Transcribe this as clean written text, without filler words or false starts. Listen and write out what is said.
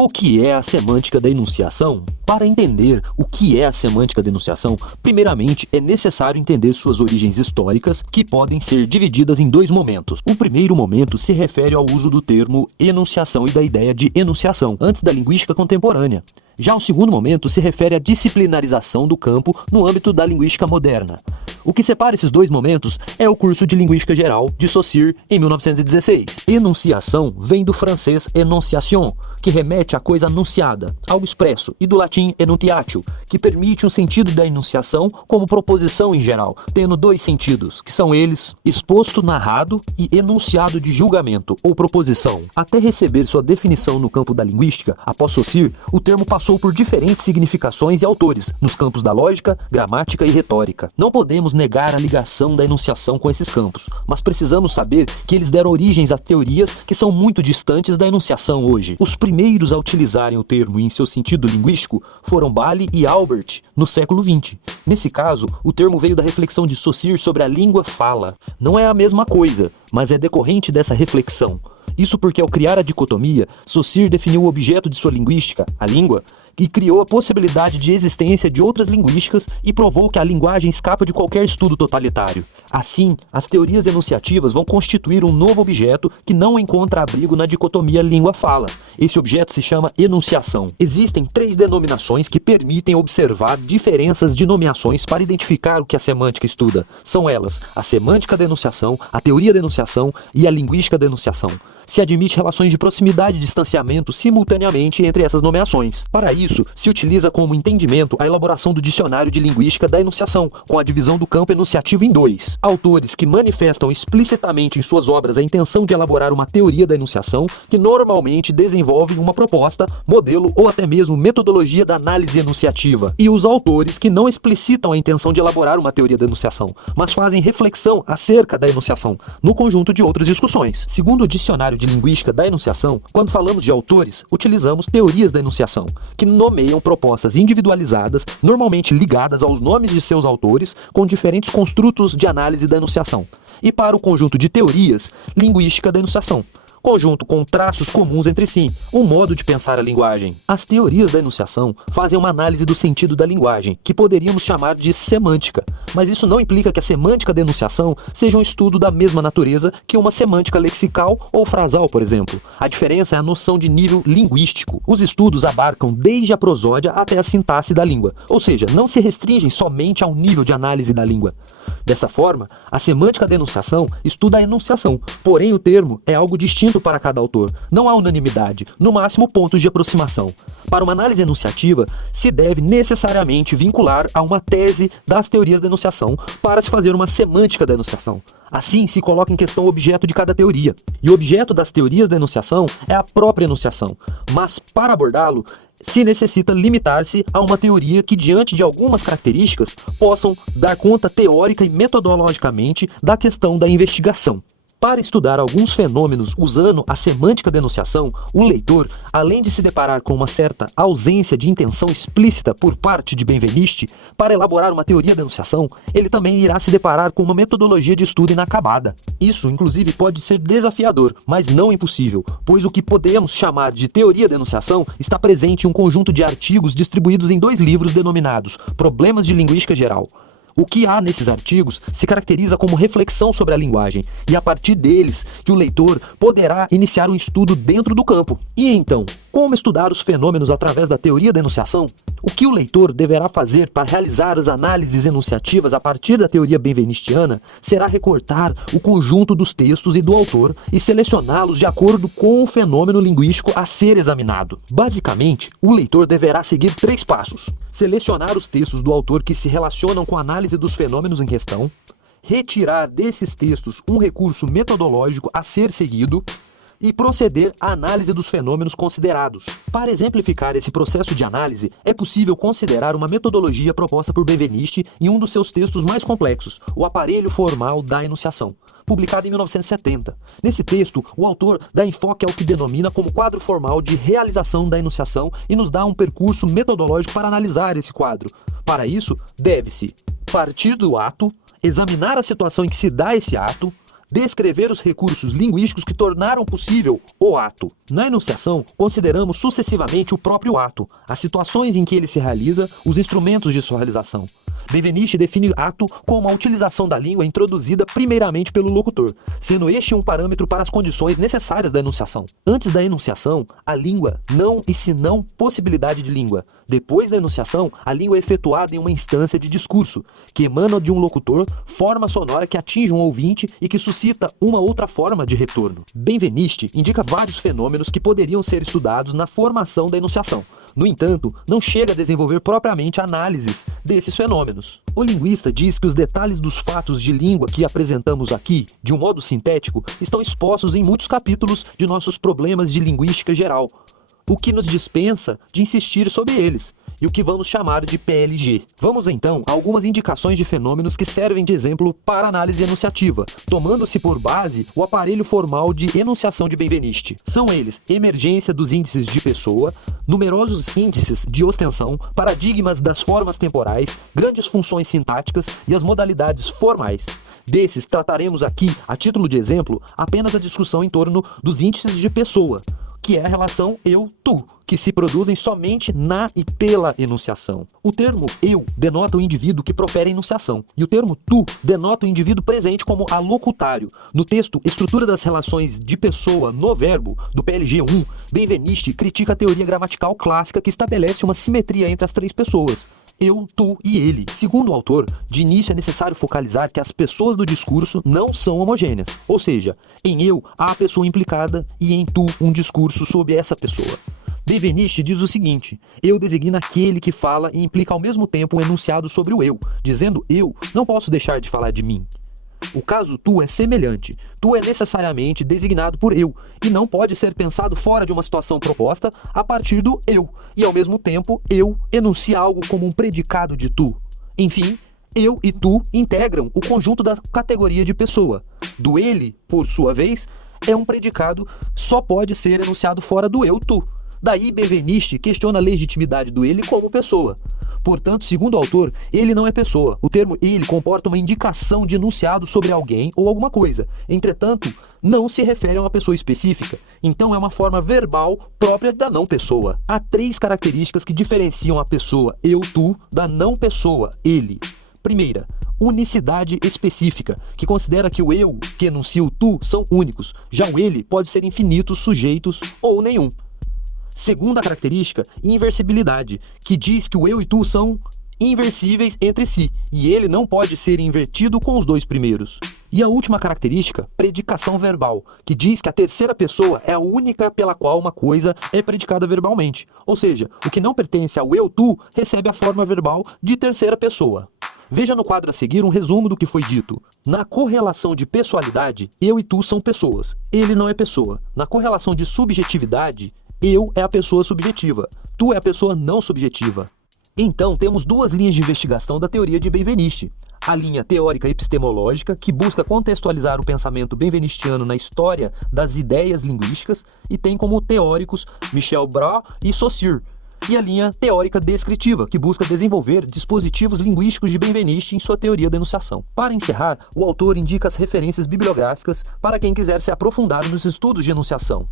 O que é a semântica da enunciação? Para entender o que é a semântica da enunciação, primeiramente é necessário entender suas origens históricas, que podem ser divididas em dois momentos. O primeiro momento se refere ao uso do termo enunciação e da ideia de enunciação, antes da linguística contemporânea. Já o segundo momento se refere à disciplinarização do campo no âmbito da linguística moderna. O que separa esses dois momentos é o curso de Linguística Geral de Saussure, em 1916. Enunciação vem do francês enunciation, que remete à coisa anunciada, algo expresso, e do latim enuntiatio, que permite um sentido da enunciação como proposição em geral, tendo dois sentidos, que são eles exposto narrado e enunciado de julgamento ou proposição. Até receber sua definição no campo da linguística, após Saussure, o termo passou por diferentes significações e autores, nos campos da lógica, gramática e retórica. Não podemos negar a ligação da enunciação com esses campos, mas precisamos saber que eles deram origens a teorias que são muito distantes da enunciação hoje. Os primeiros a utilizarem o termo em seu sentido linguístico foram Bailly e Albert, no século XX. Nesse caso, o termo veio da reflexão de Saussure sobre a língua-fala. Não é a mesma coisa, mas é decorrente dessa reflexão. Isso porque, ao criar a dicotomia, Saussure definiu o objeto de sua linguística, a língua, e criou a possibilidade de existência de outras linguísticas e provou que a linguagem escapa de qualquer estudo totalitário. Assim, as teorias enunciativas vão constituir um novo objeto que não encontra abrigo na dicotomia língua-fala. Esse objeto se chama enunciação. Existem três denominações que permitem observar diferenças de nomeações para identificar o que a semântica estuda. São elas a semântica da enunciação, a teoria da enunciação e a linguística da enunciação. Se admite relações de proximidade e distanciamento simultaneamente entre essas nomeações. Para isso, se utiliza como entendimento a elaboração do dicionário de linguística da enunciação, com a divisão do campo enunciativo em dois. Autores que manifestam explicitamente em suas obras a intenção de elaborar uma teoria da enunciação, que normalmente desenvolvem uma proposta, modelo ou até mesmo metodologia da análise enunciativa. E os autores que não explicitam a intenção de elaborar uma teoria da enunciação, mas fazem reflexão acerca da enunciação, no conjunto de outras discussões. Segundo o dicionário de linguística da enunciação, quando falamos de autores, utilizamos teorias da enunciação, que nomeiam propostas individualizadas, normalmente ligadas aos nomes de seus autores, com diferentes construtos de análise da enunciação. E para o conjunto de teorias, linguística da enunciação, conjunto com traços comuns entre si, um modo de pensar a linguagem. As teorias da enunciação fazem uma análise do sentido da linguagem, que poderíamos chamar de semântica, mas isso não implica que a semântica da enunciação seja um estudo da mesma natureza que uma semântica lexical ou frasal, por exemplo. A diferença é a noção de nível linguístico. Os estudos abarcam desde a prosódia até a sintaxe da língua, ou seja, não se restringem somente ao nível de análise da língua. Desta forma, a semântica da enunciação estuda a enunciação, porém o termo é algo distinto para cada autor. Não há unanimidade, no máximo pontos de aproximação. Para uma análise enunciativa, se deve necessariamente vincular a uma tese das teorias da enunciação para se fazer uma semântica da enunciação. Assim, se coloca em questão o objeto de cada teoria. E o objeto das teorias da enunciação é a própria enunciação. Mas, para abordá-lo, se necessita limitar-se a uma teoria que, diante de algumas características, possam dar conta teórica e metodologicamente da questão da investigação. Para estudar alguns fenômenos usando a semântica da enunciação, o leitor, além de se deparar com uma certa ausência de intenção explícita por parte de Benveniste para elaborar uma teoria da enunciação, ele também irá se deparar com uma metodologia de estudo inacabada. Isso, inclusive, pode ser desafiador, mas não impossível, pois o que podemos chamar de teoria da enunciação está presente em um conjunto de artigos distribuídos em dois livros denominados Problemas de Linguística Geral. O que há nesses artigos se caracteriza como reflexão sobre a linguagem, e a partir deles que o leitor poderá iniciar um estudo dentro do campo. E então, como estudar os fenômenos através da teoria da enunciação? O que o leitor deverá fazer para realizar as análises enunciativas a partir da teoria benvenistiana será recortar o conjunto dos textos e do autor e selecioná-los de acordo com o fenômeno linguístico a ser examinado. Basicamente, o leitor deverá seguir três passos: selecionar os textos do autor que se relacionam com a análise dos fenômenos em questão, retirar desses textos um recurso metodológico a ser seguido e proceder à análise dos fenômenos considerados. Para exemplificar esse processo de análise, é possível considerar uma metodologia proposta por Benveniste em um dos seus textos mais complexos, O Aparelho Formal da Enunciação, publicado em 1970. Nesse texto, o autor dá enfoque ao que denomina como quadro formal de realização da enunciação e nos dá um percurso metodológico para analisar esse quadro. Para isso, deve-se partir do ato, examinar a situação em que se dá esse ato, Descrever os recursos linguísticos que tornaram possível o ato. Na enunciação, consideramos sucessivamente o próprio ato, as situações em que ele se realiza, os instrumentos de sua realização. Benveniste define ato como a utilização da língua introduzida primeiramente pelo locutor, sendo este um parâmetro para as condições necessárias da enunciação. Antes da enunciação, a língua, não e senão possibilidade de língua. Depois da enunciação, a língua é efetuada em uma instância de discurso, que emana de um locutor, forma sonora que atinge um ouvinte e que suscita uma outra forma de retorno. Benveniste indica vários fenômenos que poderiam ser estudados na formação da enunciação. No entanto, não chega a desenvolver propriamente análises desses fenômenos. O linguista diz que os detalhes dos fatos de língua que apresentamos aqui, de um modo sintético, estão expostos em muitos capítulos de nossos problemas de linguística geral, o que nos dispensa de insistir sobre eles, e o que vamos chamar de PLG. Vamos então a algumas indicações de fenômenos que servem de exemplo para análise enunciativa, tomando-se por base o aparelho formal de enunciação de Benveniste. São eles: emergência dos índices de pessoa, numerosos índices de ostenção, paradigmas das formas temporais, grandes funções sintáticas e as modalidades formais. Desses, trataremos aqui, a título de exemplo, apenas a discussão em torno dos índices de pessoa, que é a relação eu-tu, que se produzem somente na e pela enunciação. O termo eu denota o indivíduo que profere a enunciação, e o termo tu denota o indivíduo presente como alocutário. No texto Estrutura das Relações de Pessoa no Verbo, do PLG 1, Benveniste critica a teoria gramatical clássica que estabelece uma simetria entre as três pessoas: eu, tu e ele. Segundo o autor, de início é necessário focalizar que as pessoas do discurso não são homogêneas. Ou seja, em eu há a pessoa implicada e em tu um discurso sobre essa pessoa. Benveniste diz o seguinte: eu designa aquele que fala e implica ao mesmo tempo um enunciado sobre o eu. Dizendo eu, não posso deixar de falar de mim. O caso tu é semelhante. Tu é necessariamente designado por eu e não pode ser pensado fora de uma situação proposta a partir do eu, e ao mesmo tempo eu enuncia algo como um predicado de tu. Enfim, eu e tu integram o conjunto da categoria de pessoa. Do ele, por sua vez, é um predicado, só pode ser enunciado fora do eu-tu. Daí Benveniste questiona a legitimidade do ele como pessoa. Portanto, segundo o autor, ele não é pessoa. O termo ele comporta uma indicação de enunciado sobre alguém ou alguma coisa. Entretanto, não se refere a uma pessoa específica. Então é uma forma verbal própria da não pessoa. Há três características que diferenciam a pessoa eu-tu da não pessoa ele. Primeira, unicidade específica, que considera que o eu que enuncia o tu são únicos. Já o ele pode ser infinitos sujeitos ou nenhum. Segunda característica, inversibilidade, que diz que o eu e tu são inversíveis entre si, e ele não pode ser invertido com os dois primeiros. E a última característica, predicação verbal, que diz que a terceira pessoa é a única pela qual uma coisa é predicada verbalmente. Ou seja, o que não pertence ao eu-tu recebe a forma verbal de terceira pessoa. Veja no quadro a seguir um resumo do que foi dito. Na correlação de pessoalidade, eu e tu são pessoas, ele não é pessoa. Na correlação de subjetividade, eu é a pessoa subjetiva, tu é a pessoa não subjetiva. Então, temos duas linhas de investigação da teoria de Benveniste. A linha teórica epistemológica, que busca contextualizar o pensamento benvenistiano na história das ideias linguísticas, e tem como teóricos Michel Bras e Saussure. E a linha teórica descritiva, que busca desenvolver dispositivos linguísticos de Benveniste em sua teoria da enunciação. Para encerrar, o autor indica as referências bibliográficas para quem quiser se aprofundar nos estudos de enunciação.